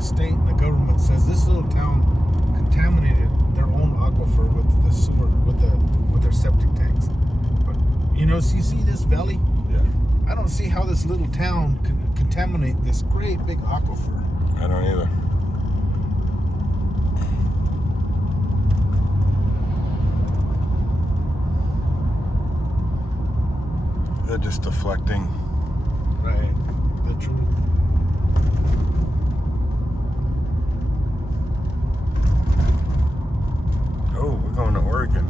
the state and the government says this little town contaminated their own aquifer with the sewer, with their septic tanks. But you know, so you see this valley? Yeah. I don't see how this little town can contaminate this great big aquifer. I don't either. They're just deflecting. Right. The truth. Oh, we're going to Oregon.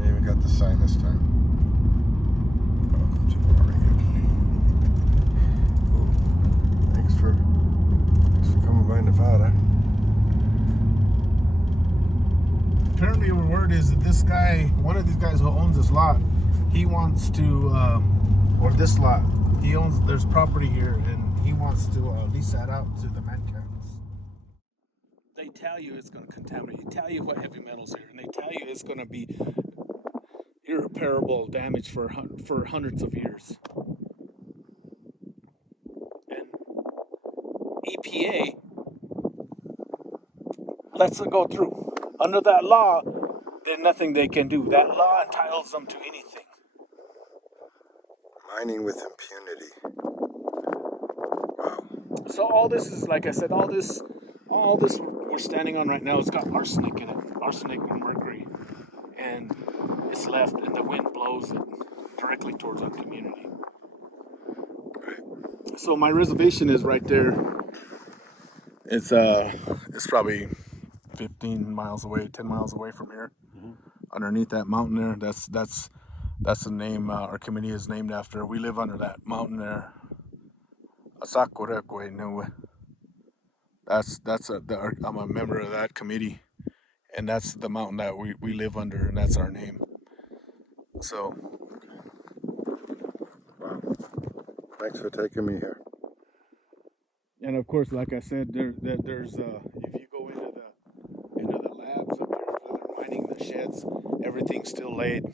They even got the sign this time. Welcome to Oregon. Ooh, thanks for coming by Nevada. Apparently, the word is that this guy, one of these guys who owns this lot, he wants to, or this lot, he owns, there's property here, and he wants to lease that out to the man camps. They tell you it's going to contaminate. They tell you what heavy metals here, and they tell you it's going to be irreparable damage for hundreds of years. And EPA lets it go through. Under that law, there's nothing they can do. That law entitles them to anything. Mining with impunity. Wow. So all this is, like I said, all this we're standing on right now, it's got arsenic in it, arsenic and mercury, and it's left, and the wind blows it directly towards our community. So my reservation is right there. It's probably 15 miles away, 10 miles away from here. Mm-hmm. Underneath that mountain there, that's the name our committee is named after. We live under that mountain there. I'm a member of that committee, and that's the mountain that we live under, and that's our name. So, wow. Thanks for taking me here. And of course, like I said, there's if you go into the labs up there where they're mining the sheds, everything's still laid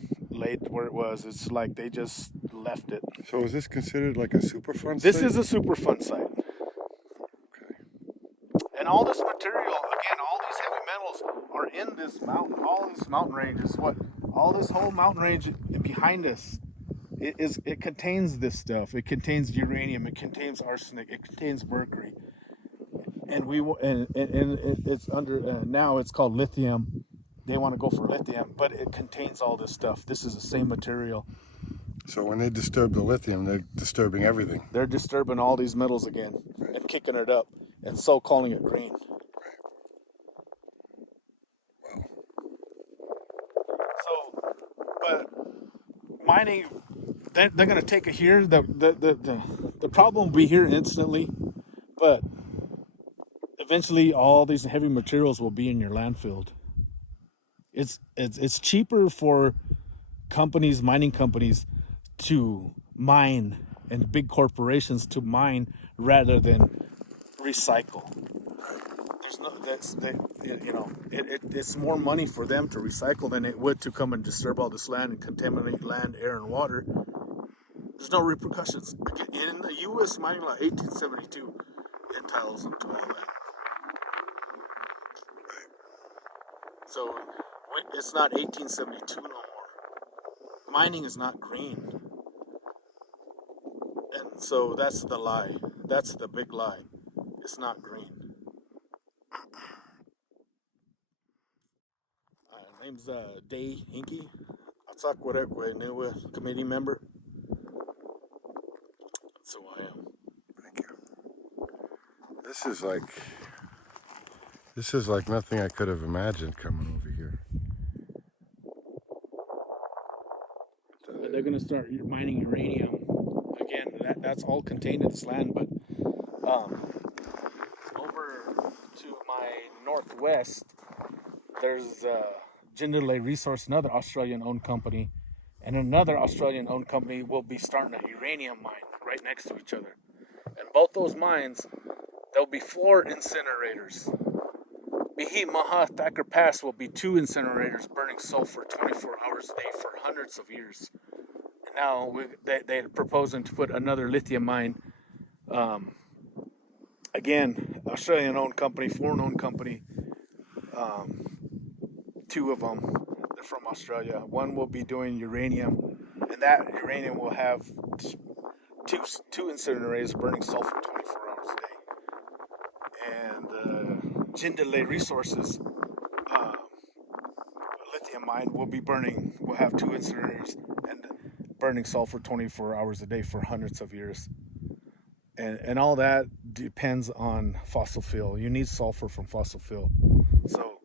where it was. It's like they just left it. So is this considered like a Superfund site? This is a Superfund site. Okay. And all this material, again, all these heavy metals are in this mountain. All this mountain range is all this whole mountain range behind us. It contains this stuff. It contains uranium. It contains arsenic. It contains mercury. And it's under now. It's called lithium. They want to go for lithium, but it contains all this stuff. This is the same material. So when they disturb the lithium, they're disturbing everything. They're disturbing all these metals again, right, and kicking it up, and so calling it green. Right. Wow. So, but mining, they're going to take it here. The problem will be here instantly, but eventually all these heavy materials will be in your landfill. It's cheaper for mining companies to mine, and big corporations to mine rather than recycle. It's more money for them to recycle than it would to come and disturb all this land and contaminate land, air, and water. There's no repercussions. In the U.S. Mining Law 1872, it entitles them to all that. So it's not 1872 no more. Mining is not green. And so that's the lie. That's the big lie. It's not green. Name's Day Hinkey. Committee member. That's who I am. Thank you. This is like nothing I could have imagined coming over here. They're going to start mining uranium. Again, that's all contained in this land, but over to my northwest, there's Jindalee Resource, another Australian-owned company, and another Australian-owned company will be starting a uranium mine right next to each other. And both those mines, there'll be 4 incinerators. Peehee Mu, Thacker Pass will be 2 incinerators burning sulfur 24 hours a day for hundreds of years. Now they're proposing to put another lithium mine. Again, Australian-owned company, foreign-owned company. Two of them, they're from Australia. One will be doing uranium, and that uranium will have two incinerators burning sulfur 24 hours a day. And Jindalee Resources lithium mine will have two incinerators and burning sulfur 24 hours a day for hundreds of years. And all that depends on fossil fuel. You need sulfur from fossil fuel. So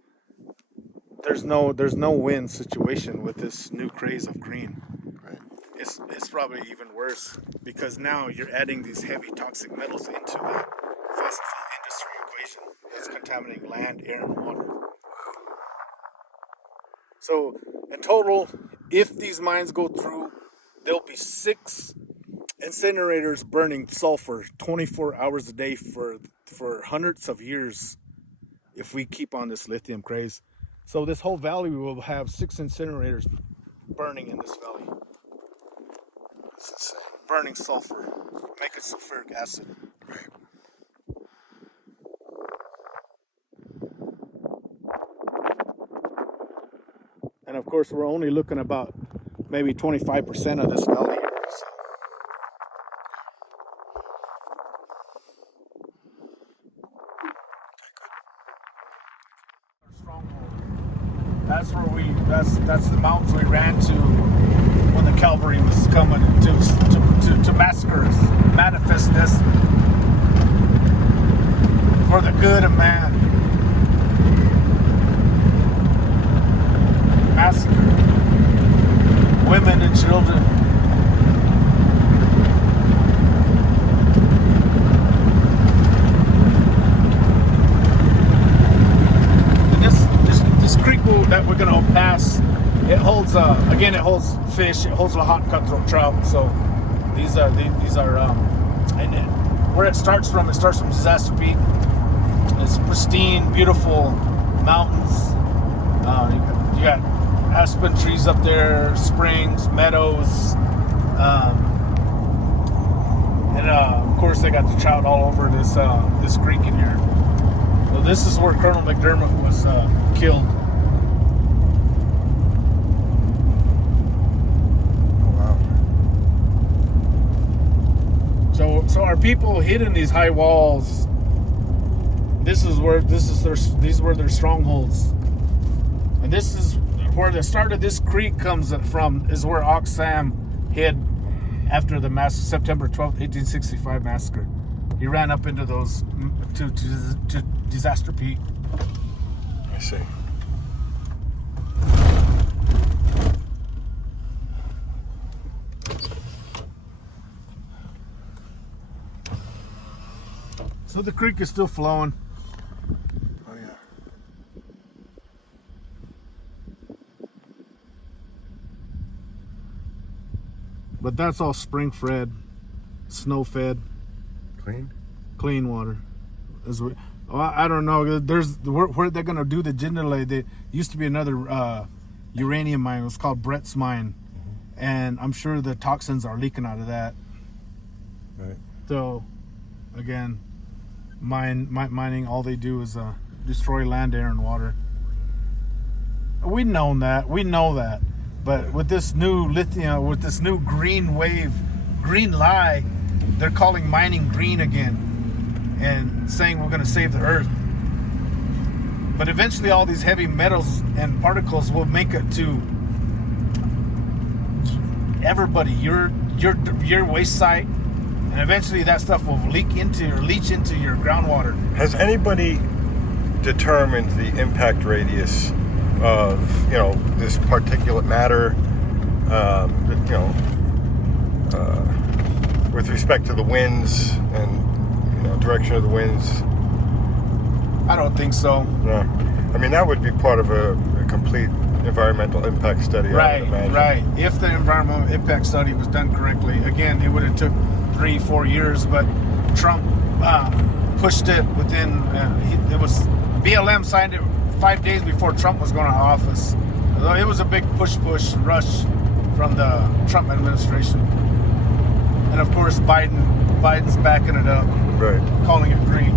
there's no win situation with this new craze of green. Right. It's probably even worse because now you're adding these heavy toxic metals into the fossil fuel industry equation. That's contaminating land, air, and water. So in total, if these mines go through, there'll be 6 incinerators burning sulfur 24 hours a day for hundreds of years if we keep on this lithium craze. So this whole valley will have 6 incinerators burning in this valley. That's insane. Burning sulfur, making sulfuric acid. Right. And of course, we're only looking about maybe 25% of this valley here. So. That's where that's the mountains we ran to when the cavalry was coming to massacre us, manifest this for the good of man. Massacre women and children. This creek that we're gonna pass, it holds again, it holds fish, it holds a hot cutthroat trout. So these are and where it starts from Disaster Peak. It's pristine, beautiful mountains. You got aspen trees up there, springs, meadows, and of course they got the trout all over this creek in here. So this is where Colonel McDermott was killed. Oh, wow. So our people hid in these high walls. These were their strongholds. And this is where the start of this creek comes from, is where Oxfam hid after the September 12th, 1865 massacre. He ran up into those to Disaster Peak. I see. So the creek is still flowing. Oh yeah. But that's all spring fed, snow fed, clean water. I don't know. There's where they're gonna do the Jindalee. There used to be another uranium mine. It was called Brett's Mine, and I'm sure the toxins are leaking out of that. Right. So, again, mining. All they do is destroy land, air, and water. We know that. But with this new lithium, with this new green wave, green lie, they're calling mining green again and saying we're going to save the earth. But eventually all these heavy metals and particles will make it to everybody, your waste site, and eventually that stuff will leach into your groundwater. Has anybody determined the impact radius of this particulate matter, with respect to the winds and direction of the winds? I don't think so. No, I mean that would be part of a complete environmental impact study. Right. If the environmental impact study was done correctly, again, it would have took 3-4 years, but Trump pushed it within. It was BLM signed it 5 days before Trump was going to office. It was a big push rush from the Trump administration. And of course, Biden's backing it up, right, calling it green.